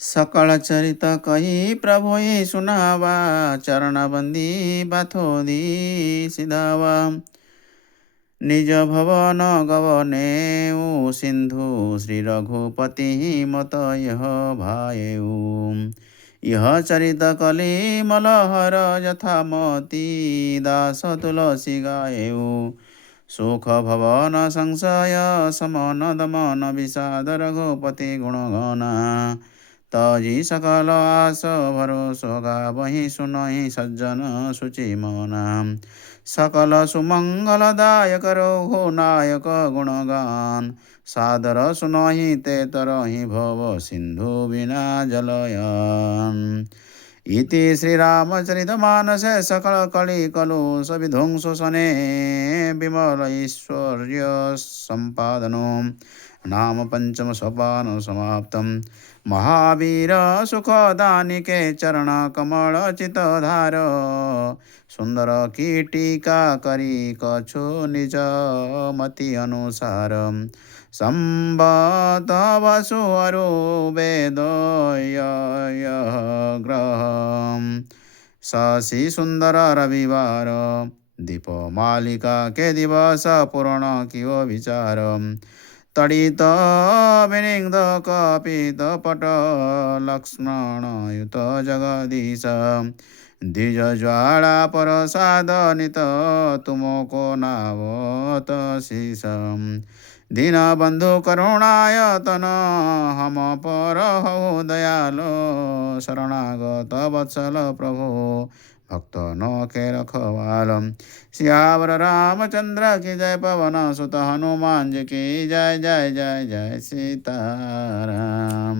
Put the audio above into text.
सकल चरित कही प्रभु ये सुनावा। चरण बंदी बाथोदी सिधावा। निज भवन गवने सिंधु श्री रघुपति मत यह भायऊ। यह चरित कली मलहर यथामती दास तुलसी गायऊ। सुख भवन संशय समन दमन विषाद रघुपति गुणगना। तजी सकल आस भरोसो गावहि सुनहि सज्जन सुचि मना। सकल सुमंगलदायक रघुनायक गुणगान। सादर सुनहि ते तरहि भव सिंधु बिना जलयान। इति श्रीरामचरितमानसे सकल कली कलु सविध्वंसो सने विमल ऐश्वर्य संपादनो। नाम पंचम सोपान समाप्तम। महावीर सुखदानिके चरण कमल चितधार। सुंदर कीटिका करी कछु निज मति अनुसार। संबत वसु अरु वेद ग्रह। शशि सुंदर रविवार। दीप मालिका के दिवस पूर्ण कियो विचार। तड़ित विनिग्ध कपित पट लक्ष्मण युत जगदीश। द्विज ज्वाला प्रसाद नित तुमको नावत शीश। दीन बंधु करुणायतन हम पर हो दयालो। शरणागत वत्सल प्रभु भक्त न के रखवाल। सियावर रामचंद्र की जय पवन सुत हनुमान जी की जय जय जय जय सीताराम।